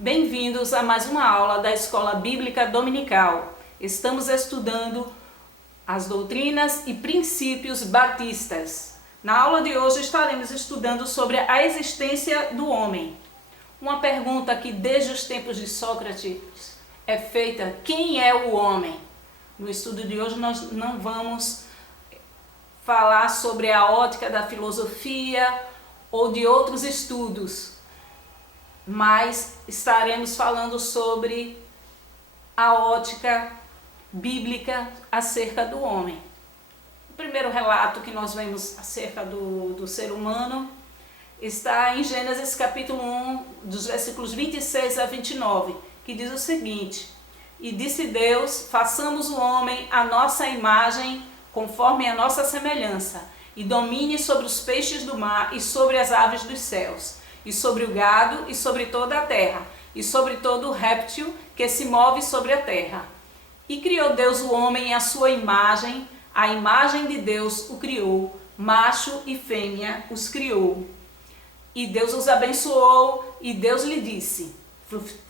Bem-vindos a mais uma aula da Escola Bíblica Dominical. Estamos estudando as doutrinas e princípios batistas. Na aula de hoje estaremos estudando sobre a existência do homem. Uma pergunta que desde os tempos de Sócrates é feita: quem é o homem? No estudo de hoje nós não vamos falar sobre a ótica da filosofia ou de outros estudos, mas estaremos falando sobre a ótica bíblica acerca do homem. O primeiro relato que nós vemos acerca do ser humano está em Gênesis capítulo 1, dos versículos 26 a 29, que diz o seguinte: E disse Deus, façamos o homem à nossa imagem, conforme a nossa semelhança, e domine sobre os peixes do mar e sobre as aves dos céus, e sobre o gado e sobre toda a terra, e sobre todo o réptil que se move sobre a terra. E criou Deus o homem à sua imagem, a imagem de Deus o criou, macho e fêmea os criou. E Deus os abençoou, e Deus lhe disse: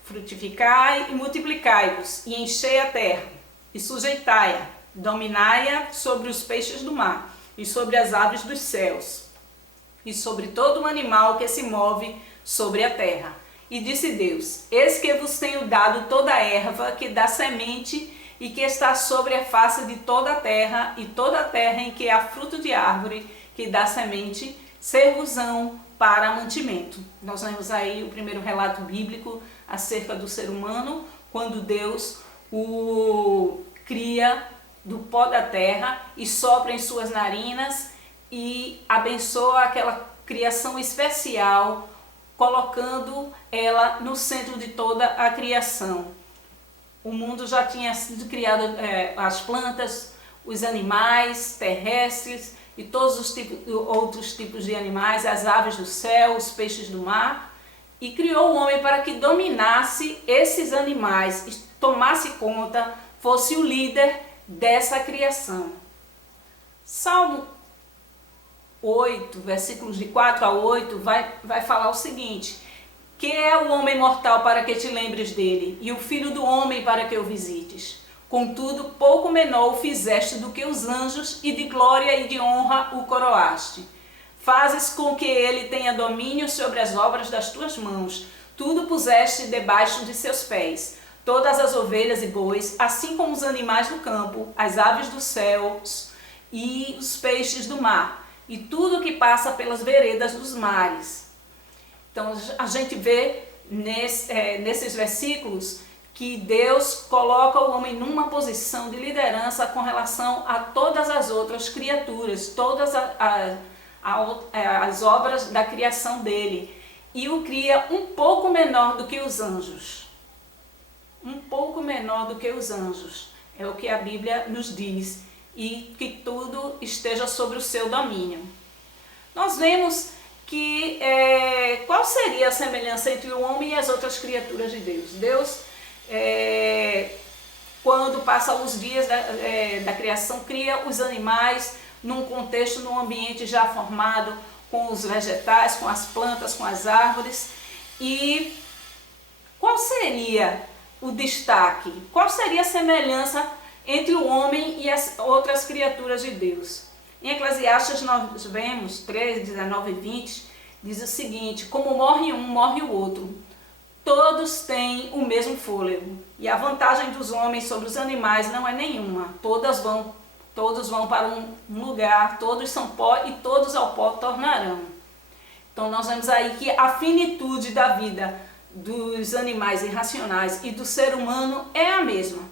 frutificai e multiplicai-vos, e enchei a terra, e sujeitai-a, dominai-a sobre os peixes do mar, e sobre as aves dos céus, e sobre todo o animal que se move sobre a terra. E disse Deus: eis que vos tenho dado toda a erva que dá semente, e que está sobre a face de toda a terra, e toda a terra em que há fruto de árvore que dá semente, ser-vos-ão para mantimento. Nós vemos aí o primeiro relato bíblico acerca do ser humano, quando Deus o cria do pó da terra e sopra em suas narinas e abençoa aquela criação especial, colocando ela no centro de toda a criação. O mundo já tinha sido criado, as plantas, os animais terrestres e todos os outros tipos de animais, as aves do céu, os peixes do mar, e criou o homem para que dominasse esses animais, e tomasse conta, fosse o líder dessa criação. Salmo 8, versículos de 4 a 8, vai falar o seguinte: que é o homem mortal para que te lembres dele, e o filho do homem para que o visites? Contudo, pouco menor o fizeste do que os anjos, e de glória e de honra o coroaste. Fazes com que ele tenha domínio sobre as obras das tuas mãos. Tudo puseste debaixo de seus pés. Todas as ovelhas e bois, assim como os animais do campo, as aves dos céus e os peixes do mar, e tudo que passa pelas veredas dos mares. Então a gente vê nesses versículos que Deus coloca o homem numa posição de liderança com relação a todas as outras criaturas, todas as obras da criação dele, e o cria um pouco menor do que os anjos. Um pouco menor do que os anjos, é o que a Bíblia nos diz, e que tudo esteja sobre o seu domínio. Nós vemos que qual seria a semelhança entre o homem e as outras criaturas de Deus? Deus, quando passa os dias da criação, cria os animais num contexto, num ambiente já formado, com os vegetais, com as plantas, com as árvores. E qual seria o destaque? Qual seria a semelhança entre o homem e as outras criaturas de Deus? Em Eclesiastes nós vemos 3, 19 e 20, diz o seguinte: como morre um, morre o outro. Todos têm o mesmo fôlego, e a vantagem dos homens sobre os animais não é nenhuma. Todos vão para um lugar, todos são pó e todos ao pó tornarão. Então nós vemos aí que a finitude da vida dos animais irracionais e do ser humano é a mesma.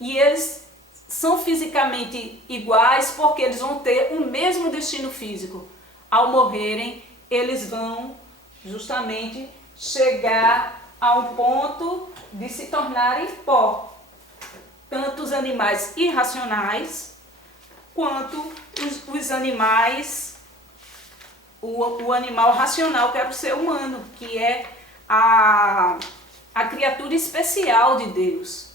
E eles são fisicamente iguais porque eles vão ter o mesmo destino físico. Ao morrerem, eles vão justamente chegar ao ponto de se tornarem pó. Tanto os animais irracionais quanto os animais, o animal racional, que é o ser humano, que é a criatura especial de Deus.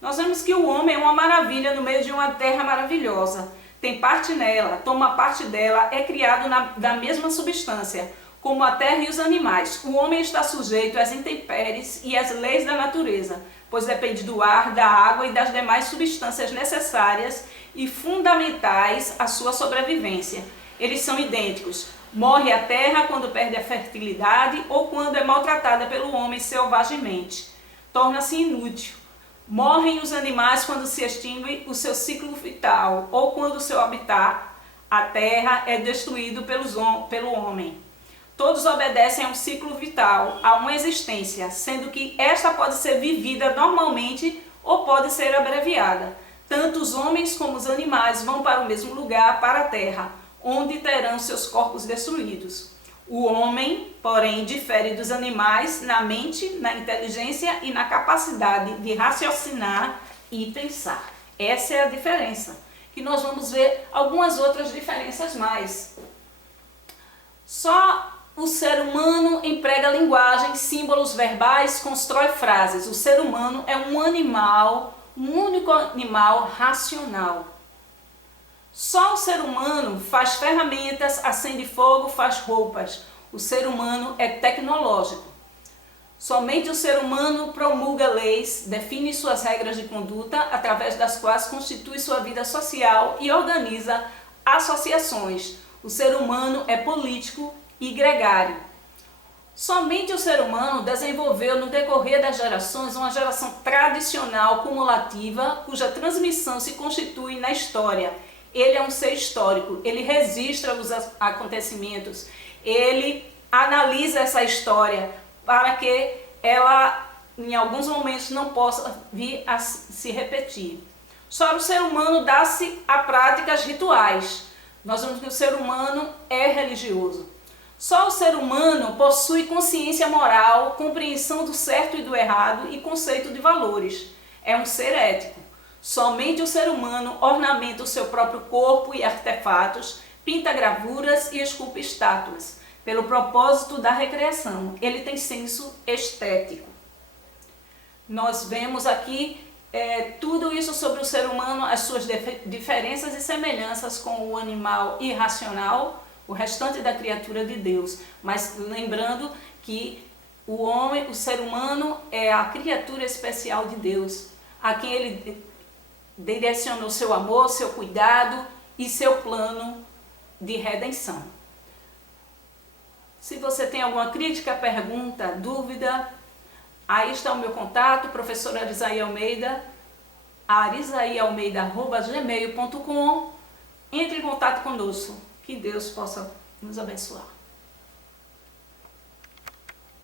Nós vemos que o homem é uma maravilha no meio de uma terra maravilhosa. Tem parte nela, toma parte dela, é criado da mesma substância, como a terra e os animais. O homem está sujeito às intempéries e às leis da natureza, pois depende do ar, da água e das demais substâncias necessárias e fundamentais à sua sobrevivência. Eles são idênticos. Morre a terra quando perde a fertilidade ou quando é maltratada pelo homem selvagemente. Torna-se inútil. Morrem os animais quando se extingue o seu ciclo vital ou quando o seu habitat, a terra, é destruído pelo homem. Todos obedecem a um ciclo vital, a uma existência, sendo que esta pode ser vivida normalmente ou pode ser abreviada. Tanto os homens como os animais vão para o mesmo lugar, para a terra, onde terão seus corpos destruídos. O homem, porém, difere dos animais na mente, na inteligência e na capacidade de raciocinar e pensar. Essa é a diferença. E nós vamos ver algumas outras diferenças mais. Só o ser humano emprega linguagem, símbolos verbais, constrói frases. O ser humano é um animal, um único animal racional. Só o ser humano faz ferramentas, acende fogo, faz roupas. O ser humano é tecnológico. Somente o ser humano promulga leis, define suas regras de conduta, através das quais constitui sua vida social e organiza associações. O ser humano é político e gregário. Somente o ser humano desenvolveu no decorrer das gerações uma geração tradicional cumulativa, cuja transmissão se constitui na história. Ele é um ser histórico, ele registra os acontecimentos, ele analisa essa história para que ela, em alguns momentos, não possa vir a se repetir. Só o ser humano dá-se a práticas rituais. Nós vemos que o ser humano é religioso. Só o ser humano possui consciência moral, compreensão do certo e do errado e conceito de valores. É um ser ético. Somente o ser humano ornamenta o seu próprio corpo e artefatos, pinta gravuras e esculpe estátuas, pelo propósito da recreação. Ele tem senso estético. Nós vemos aqui tudo isso sobre o ser humano, as suas diferenças e semelhanças com o animal irracional, o restante da criatura de Deus. Mas lembrando que o homem, o ser humano, é a criatura especial de Deus, a quem ele direcionou seu amor, seu cuidado e seu plano de redenção. Se você tem alguma crítica, pergunta, dúvida, aí está o meu contato, professora Arisaí Almeida, arisaialmeida@gmail.com. Entre em contato conosco. Que Deus possa nos abençoar.